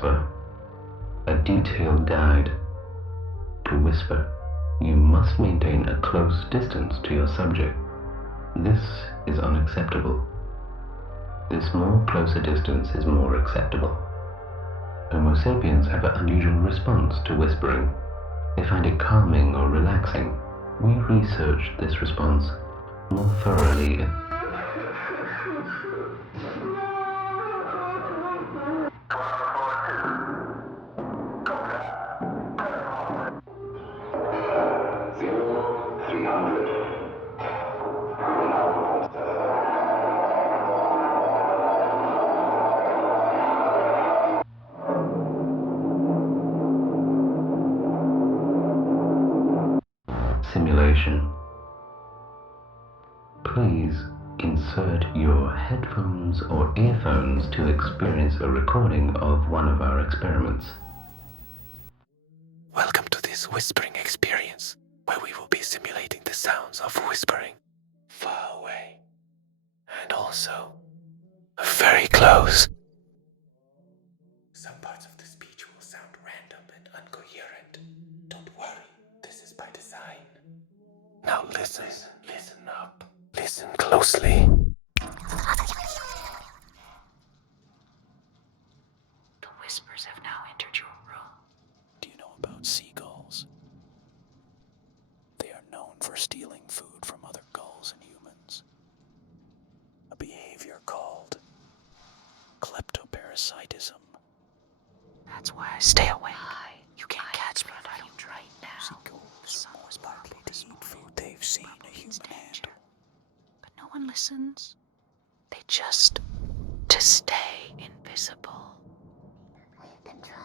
Whisper, a detailed guide to whisper. You must maintain a close distance to your subject. This is unacceptable. This more closer distance is more acceptable. Homo sapiens have an unusual response to whispering. They find it calming or relaxing. We researched this response more thoroughly. Simulation. Please insert your headphones or earphones to experience a recording of one of our experiments. Welcome to this whispering experience, where we will be simulating the sounds of whispering far away and also very close. Some parts of the speech will sound random and incoherent. Don't worry, this is by design. Now listen up, listen closely. The whispers have now entered your room. Do you know about seagulls? They are known for stealing food from other gulls and humans. A behavior called kleptoparasitism. That's why I stay awake. You can't catch me if I don't right now. Seagulls are more likely to eat food they've seen a human handle. But no one listens. They just to stay invisible.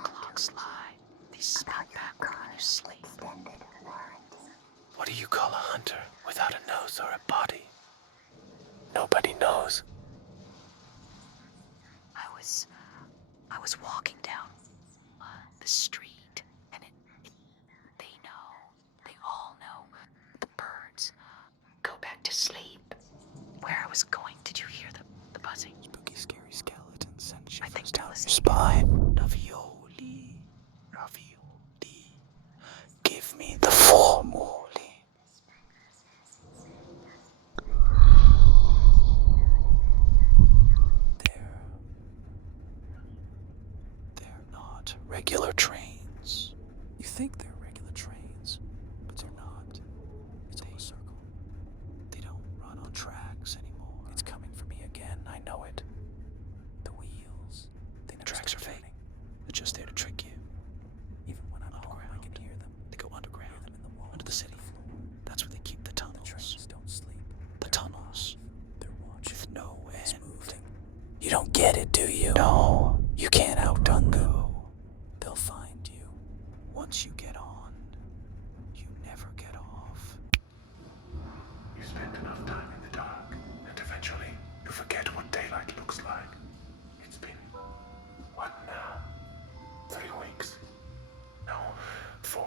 Clocks lie. They sneak back when you sleep. What do you call a hunter without a nose or a body? Nobody knows. I was walking down the street, and they all know. The birds go back to sleep. Where I was going, did you hear the buzzing? Spooky, scary skeletons send I think shivers down Dallas- your spine. Ravioli. Give me the formoli. They're not regular trains. You think they're regular trains, but they're not. It's all a circle. They don't run on tracks anymore. It's coming for me again, I know it. The wheels. The tracks are fake. They're just there to trick you. Even when I'm underground, I can hear them. They go underground, them in the wall, under the city floor. That's where they keep the tunnels. The trains don't sleep. The tunnels. They're watching. With no end. Moving. You don't get it, do you? No. You can't outrun them. They'll find you. Once you get on, you never get off. You spend enough time in the dark, and eventually you forget what daylight looks like. It's been, what now? 3 weeks? No, 4.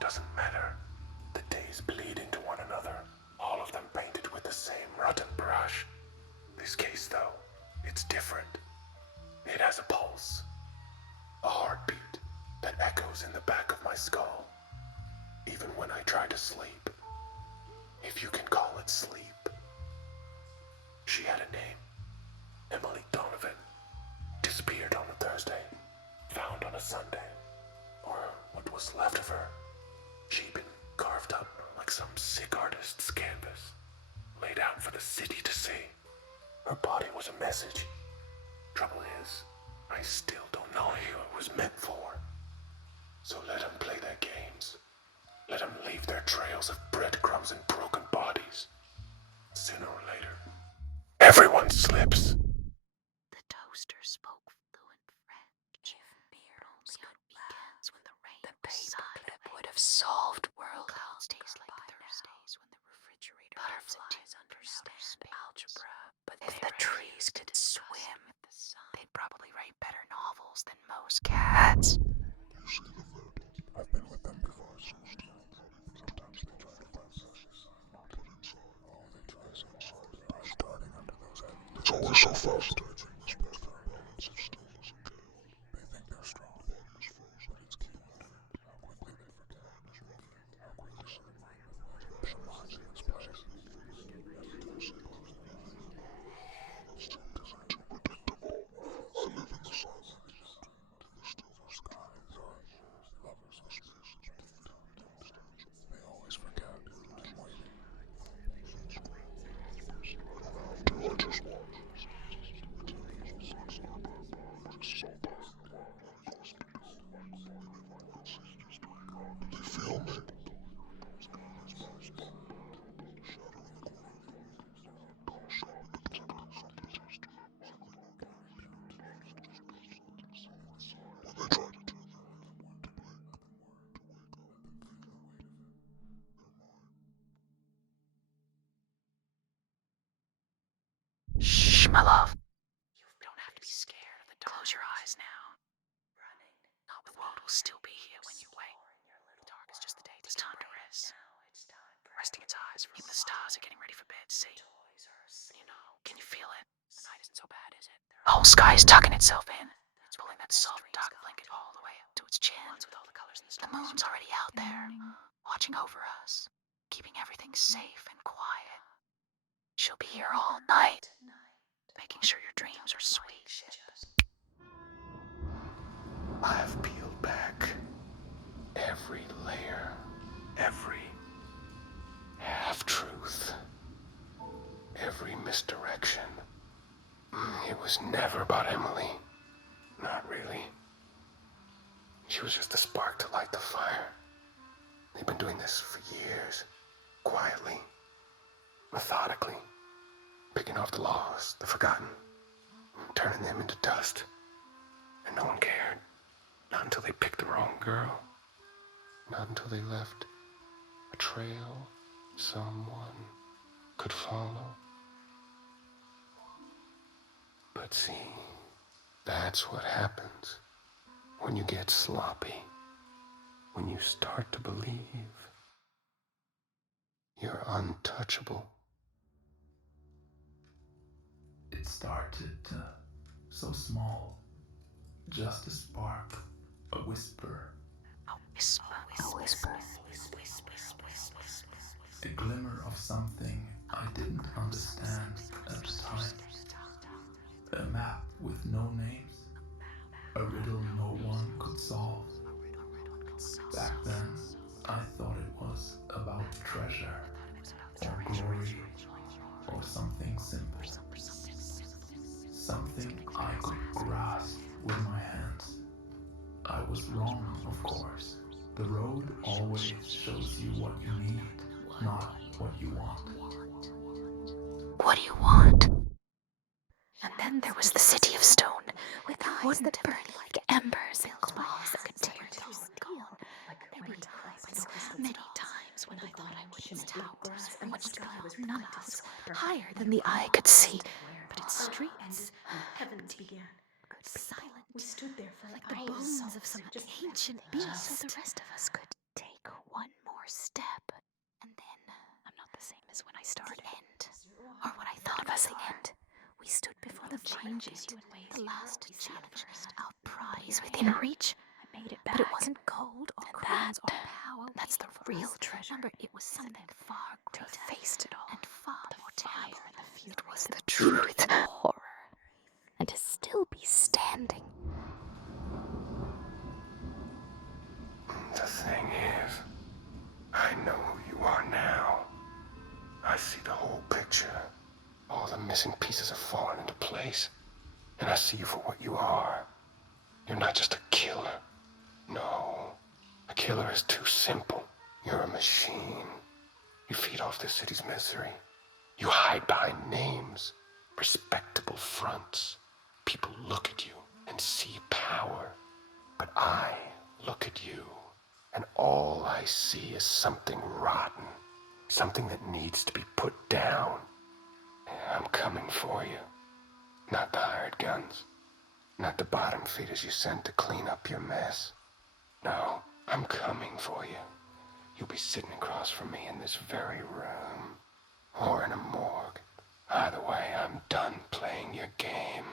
Doesn't matter. The days bleed into one another, all of them painted with the same rotten brush. This case, though, it's different. It has a pulse, a heartbeat that echoes in the back of my skull, even when I try to sleep. If you can call it sleep. She had a name, Emily Donovan. Disappeared on a Thursday, found on a Sunday, or what was left of her. She'd been carved up like some sick artist's canvas, laid out for the city to see. Her body was a message. Trouble is, I still don't know who it was meant for. So let them play their games. Let them leave their trails of breadcrumbs and broken bodies. Sooner or later, everyone slips. The toaster spoke fluent French. Beer only on weekends when the rain paperclip would have solved world days like Thursdays when the refrigerator butterflies understand algebra. But if the trees could swim, they'd probably write better novels than most cats. I've been with them before. Sometimes they try to find sexes. Not put inside. Oh, they try so hard. By starting under those heavy. It's always so fast. They think You feel me? Shh, my love. You don't have to be scared of the dark. Close your eyes now. Not the world will still be here when you wake. The dark is just the day. It's time to rest. Resting its eyes. Even the stars are getting ready for bed. See? You know, can you feel it? The night isn't so bad, is it? The whole sky is tucking itself in. It's pulling that soft dark blanket all the way up to its chin. With all the colors in the moon's already out there, watching over us, keeping everything safe and quiet. She'll be here all night, making sure your dreams are sweet. I've peeled back every layer, every half-truth, every misdirection. It was never about Emily. Not really. She was just the spark to light the fire. They've been doing this for years, quietly, methodically, picking off the lost, the forgotten, turning them into dust. And no one cared. Not until they picked the wrong girl. Not until they left a trail someone could follow. But see, that's what happens when you get sloppy, when you start to believe you're untouchable. It started so small, just a spark, a whisper, a glimmer of something I didn't understand at the time. A map with no names, a riddle no one could solve. Back then, I thought it was about treasure, or glory, or something simple. Something I could grasp with my hands. I was wrong, of course. The road always shows you what you need, not what you want. What do you want? And then there was the city of stone, with wood that burned like embers and claws that could tear through steel. Many times when I thought I wouldn't towers from which to build none was higher than the eye could see, but its streets Heavens began. silent, We stood there for like the hours, bones of some ancient beast, so the rest of us could take one more step, and then I'm not the same as when I started. The end, or what I thought was the end. We stood before the changes, the last challenge, our prize within reach. I made it back. But it wasn't gold or queens or power. That's the real treasure. Remember, it was something far greater. To have faced it all, and far more terrible. It was the truth, horror, and to still be standing. The thing is, I know who you are now. I see the whole picture. All the missing pieces have fallen into place. And I see you for what you are. You're not just a killer. No. A killer is too simple. You're a machine. You feed off the city's misery. You hide behind names, respectable fronts. People look at you and see power. But I look at you, and all I see is something rotten. Something that needs to be put down. I'm coming for you. Not the hired guns. Not the bottom feeders you sent to clean up your mess. No, I'm coming for you. You'll be sitting across from me in this very room. Or in a morgue. Either way, I'm done playing your game.